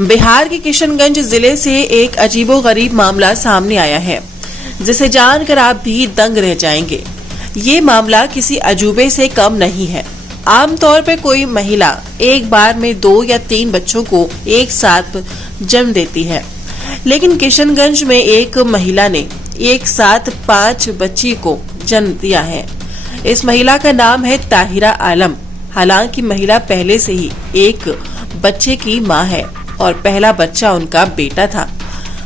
बिहार के किशनगंज जिले से एक अजीबोगरीब मामला सामने आया है, जिसे जानकर आप भी दंग रह जाएंगे। ये मामला किसी अजूबे से कम नहीं है। आमतौर पर कोई महिला एक बार में 2 या 3 बच्चों को एक साथ जन्म देती है, लेकिन किशनगंज में एक महिला ने एक साथ 5 बच्ची को जन्म दिया है। इस महिला का नाम है ताहिरा आलम। हालांकि महिला पहले से ही एक बच्चे की मां है और पहला बच्चा उनका बेटा था।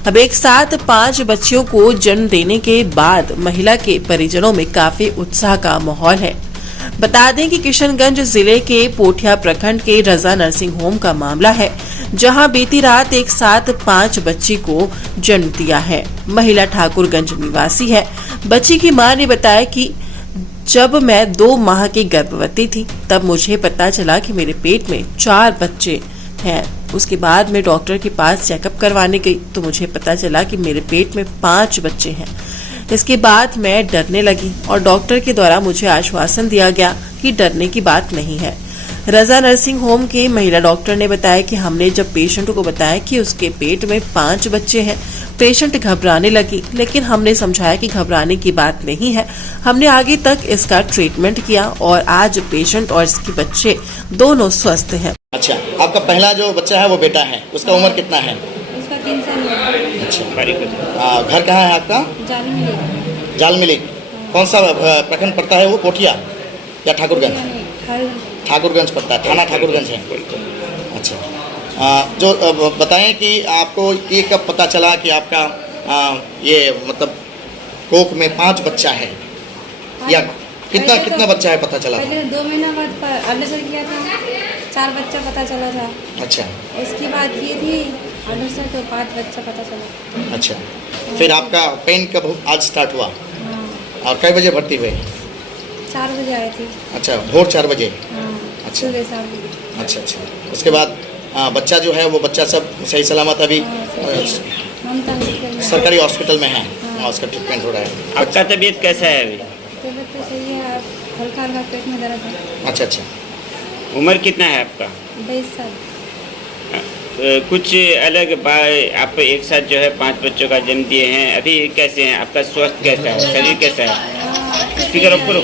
अब एक साथ 5 बच्चियों को जन्म देने के बाद महिला के परिजनों में काफी उत्साह का माहौल है। बता दें कि किशनगंज जिले के पोठिया प्रखंड के रजा नर्सिंग होम का मामला है, जहां बीती रात एक साथ 5 बच्ची को जन्म दिया है। महिला ठाकुरगंज निवासी है। बच्ची की मां ने बताया कि जब मैं 2 माह की गर्भवती थी, तब मुझे पता चला कि मेरे पेट में 4 बच्चे हैं। उसके बाद मैं डॉक्टर के पास चेकअप करवाने गई तो मुझे पता चला कि मेरे पेट में 5 बच्चे हैं। इसके बाद मैं डरने लगी और डॉक्टर के द्वारा मुझे आश्वासन दिया गया कि डरने की बात नहीं है। रजा नर्सिंग होम के महिला डॉक्टर ने बताया कि हमने जब पेशेंट को बताया कि उसके पेट में 5 बच्चे हैं, पेशेंट घबराने लगी, लेकिन हमने समझाया कि घबराने की बात नहीं है। हमने आगे तक इसका ट्रीटमेंट किया और आज पेशेंट और इसके बच्चे दोनों स्वस्थ हैं। अच्छा, आपका पहला जो बच्चा है वो बेटा है, उसका उम्र कितना है? उसका 3 साल है। अच्छा, घर कहाँ है आपका? जालमिली। कौन सा प्रखंड पड़ता है वो? पोठिया या ठाकुरगंज? ठाकुरगंज पड़ता है, थाना ठाकुरगंज है। अच्छा, जो बताएं कि आपको ये कब पता चला कि आपका ये मतलब कोख में 5 बच्चा है, या कितना बच्चा है पता चला? पहले 2 महीना बाद अल्ट्रासाउंड किया था, 4 बच्चा पता चला था। अच्छा, उसकी बात की थी अल्ट्रासाउंड तो 5 बच्चा पता चला। अच्छा, फिर आपका पेन कब आज स्टार्ट हुआ? हाँ। और कई बजे भर्ती हुए? 4 बजे आई थी। अच्छा, भोर 4 बजे। हाँ। अच्छा। सुबह 7 बजे। अच्छा, उसके बाद बच्चा जो है वो बच्चा सब सही सलामत अभी सरकारी हॉस्पिटल में है, वहाँ उसका ट्रीटमेंट हो रहा है। आपका तबीयत कैसा है अभी? तबीयत तो सही है, हल्का हल्का पेट में दर्द है। अच्छा, उम्र कितना है आपका? 22 साल। कुछ अलग आप एक साथ जो है 5 बच्चों का जन्म दिए हैं, अभी कैसे हैं? आपका स्वास्थ्य कैसा है? शरीर कैसा है? स्पीकर ऑफ करो।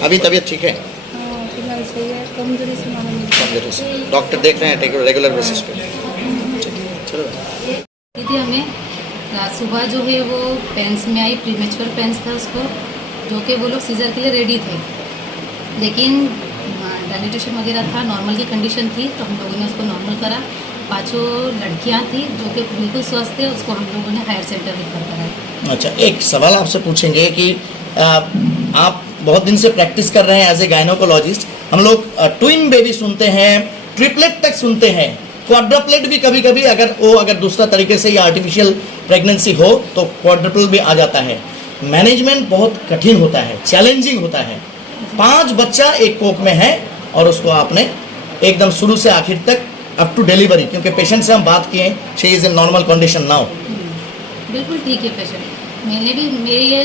अभी तबीयत ठीक है? हाँ, फिलहाल सही है, कमजोरी से मालूम नहीं। कमजोरी से डॉक्टर देख रहे हैं रेगुलर बेसिस पे? चलो। दीदी हमें सुबह जो है वो पेंस में आई, प्रीमेच्योर पेंस था उसको, जो कि वो लोग सीजर के लिए रेडी थे, लेकिन डायलिटेशन वगैरह था, नॉर्मल की कंडीशन थी, तो हम लोगों ने उसको नॉर्मल करा। 5 लड़कियां थी जो कि बिल्कुल स्वस्थ थे, उसको हम लोगों ने हायर सेंटर रेफर कराया। अच्छा, एक सवाल आपसे पूछेंगे कि आप बहुत दिन से प्रैक्टिस कर रहे हैं एज ए गायनोकोलॉजिस्ट। हम लोग ट्विन बेबी सुनते हैं, ट्रिपलेट तक सुनते हैं, क्वाड्रप्लेट भी कभी कभी अगर दूसरा तरीके से या आर्टिफिशियल प्रेगनेंसी हो तो क्वाड्रपल भी आ जाता है। मैनेजमेंट बहुत कठिन होता है, चैलेंजिंग होता है। 5 बच्चा एक कोख में है और उसको आपने एकदम शुरू से आखिर तक अप टू डिलीवरी, क्योंकि पेशेंट से हम बात किए, she is in normal condition now. बिल्कुल ठीक है पेशेंट। मैंने भी मेरी ये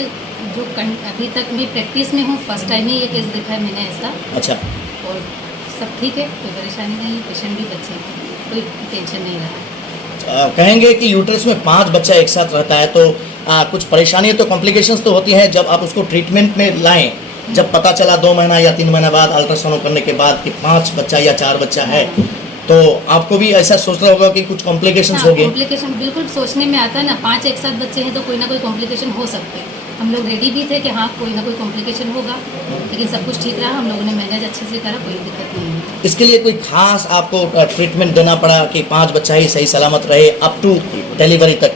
जो अभी तक मैं प्रैक्टिस में हूँ, फर्स्ट टाइम ही ये केस देखा है मैंने ऐसा। अच्छा, और सब ठीक है, कोई परेशानी नहीं है, पेशेंट भी बच्चे हैं, कोई टेंशन नहीं रहा। कहेंगे कि यूट्रस में 5 बच्चा एक साथ रहता है तो कुछ परेशानी तो कॉम्प्लिकेशंस तो होती हैं जब आप उसको ट्रीटमेंट में लाएं। जब पता चला 2 महीना या 3 महीना बाद अल्ट्रासाउंड करने के बाद कि 5 बच्चा या 4 बच्चा है, तो आपको भी ऐसा सोचना होगा कि कुछ कॉम्प्लिकेशंस हो गए? कॉम्प्लिकेशन बिल्कुल सोचने में आता है ना, 5 एक साथ बच्चे हैं तो कोई ना कोई कॉम्प्लिकेशन हो सकते हैं। हम लोग रेडी भी थे कि हाँ कोई ना कोई कॉम्प्लिकेशन होगा, लेकिन सब कुछ ठीक रहा, हम लोगों ने मैनेज अच्छे से करा, कोई दिक्कत नहीं हुई। इसके लिए कोई खास आपको ट्रीटमेंट देना पड़ा कि 5 बच्चा ही सही सलामत रहे अप टू डिलीवरी तक?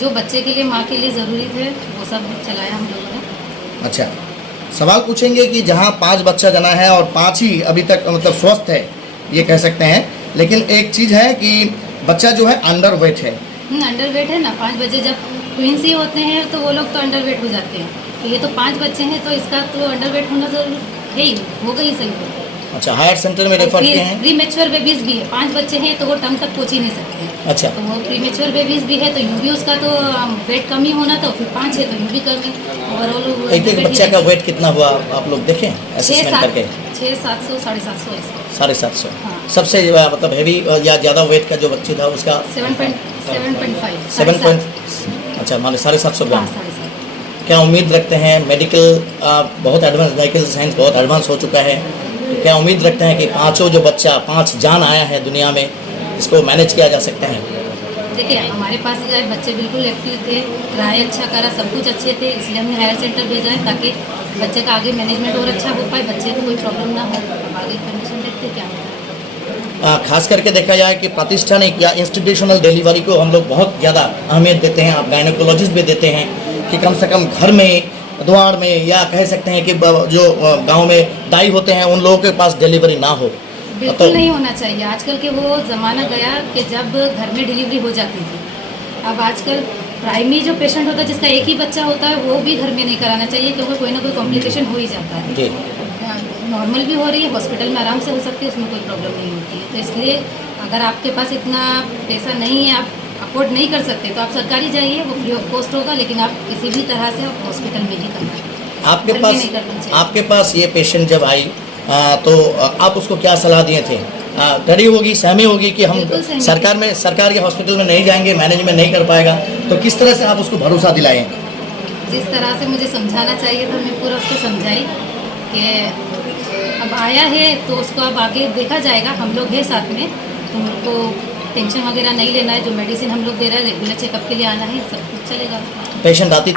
जो बच्चे के लिए, माँ के लिए ज़रूरी थे वो सब चलाया हम लोगों ने। अच्छा, सवाल पूछेंगे कि जहाँ 5 बच्चा जना है और 5 ही अभी तक मतलब स्वस्थ है ये कह सकते हैं, लेकिन एक चीज़ है कि बच्चा जो है अंडर वेट है। अंडर वेट है ना, 5 बच्चे जब ट्विंस ही होते हैं तो वो लोग तो अंडर वेट हो जाते हैं, तो ये तो 5 बच्चे हैं तो इसका तो अंडर वेट होना जरूर है ही, होगा ही सही। अच्छा, हायर सेंटर में रेफर किए हैं? प्री मेच्योर बेबीज भी है, 5 बच्चे हैं तो वो टर्म तक पहुंच ही नहीं सकते। अच्छा, तो वो प्री मेच्योर बेबीज भी है तो यूं भी उसका तो वेट कम ही होना था, फिर 5 है तो यूं भी कम है ओवरऑल। एक एक बच्चे का वेट कितना हुआ आप लोग देखें असेसमेंट करके? 600-700 750 ऐसा। 750। हाँ। सबसे मतलब हैवी या ज़्यादा वेट का जो बच्ची था उसका 7.5 7 अच्छा मान 750 ग्राम। 7.5। क्या उम्मीद रखते हैं मेडिकल बहुत एडवांस, मेडिकल साइंस बहुत एडवांस हो चुका है, तो क्या उम्मीद रखते हैं कि पांचों जो बच्चा 5 जान आया है दुनिया में, इसको मैनेज किया जा सकता है? देखिए हमारे पास जो है बच्चे बिल्कुल एक्टिव थे, ट्राई अच्छा करा, सब कुछ अच्छे थे, इसलिए हमने हायर सेंटर भेजा है ताकि बच्चे का आगे मैनेजमेंट और अच्छा हो पाए, बच्चे को कोई प्रॉब्लम ना हो। अब आगे कंडीशन देखते क्या होता है। खास करके देखा जाए कि प्रातिष्ठानिक या इंस्टीट्यूशनल डिलीवरी को हम लोग बहुत ज़्यादा अहमियत देते हैं, आप गायनोकोलॉजिस्ट भी देते हैं कि कम से कम घर में, द्वार में, या कह सकते हैं कि जो गांव में दाई होते हैं उन लोगों के पास डिलीवरी ना हो। बिल्कुल नहीं होना चाहिए। आजकल के वो ज़माना गया कि जब घर में डिलीवरी हो जाती थी। अब आजकल प्राइमरी जो पेशेंट होता है जिसका एक ही बच्चा होता है वो भी घर में नहीं कराना चाहिए, क्योंकि कोई ना कोई कॉम्प्लिकेशन हो ही जाता है। जी, नॉर्मल भी हो रही है, हॉस्पिटल में आराम से हो सकती है, उसमें कोई प्रॉब्लम नहीं होती है। तो इसलिए अगर आपके पास इतना पैसा नहीं है, आप अफोर्ड नहीं कर सकते, तो आप सरकारी जाइए, वो फ्री ऑफ कॉस्ट होगा, लेकिन आप किसी भी तरह से हॉस्पिटल में ही करना है। आपके पास ये पेशेंट जब आई तो आप उसको क्या सलाह दिए थे? डरी होगी, सहमी होगी कि हम बिल्कुल सहमी सरकार के हॉस्पिटल में नहीं जाएंगे, मैनेजमेंट नहीं कर पाएगा, तो किस तरह से आप उसको भरोसा दिलाएं? जिस तरह से मुझे समझाना चाहिए था मैं पूरा उसको समझाई कि अब आया है तो उसको अब आगे देखा जाएगा, हम लोग हैं साथ में, तो उनको टेंशन वगैरह नहीं लेना है, जो मेडिसिन हम लोग दे रहे हैं रेगुलर चेकअप के लिए आना है, सब कुछ चलेगा। पेशेंट आती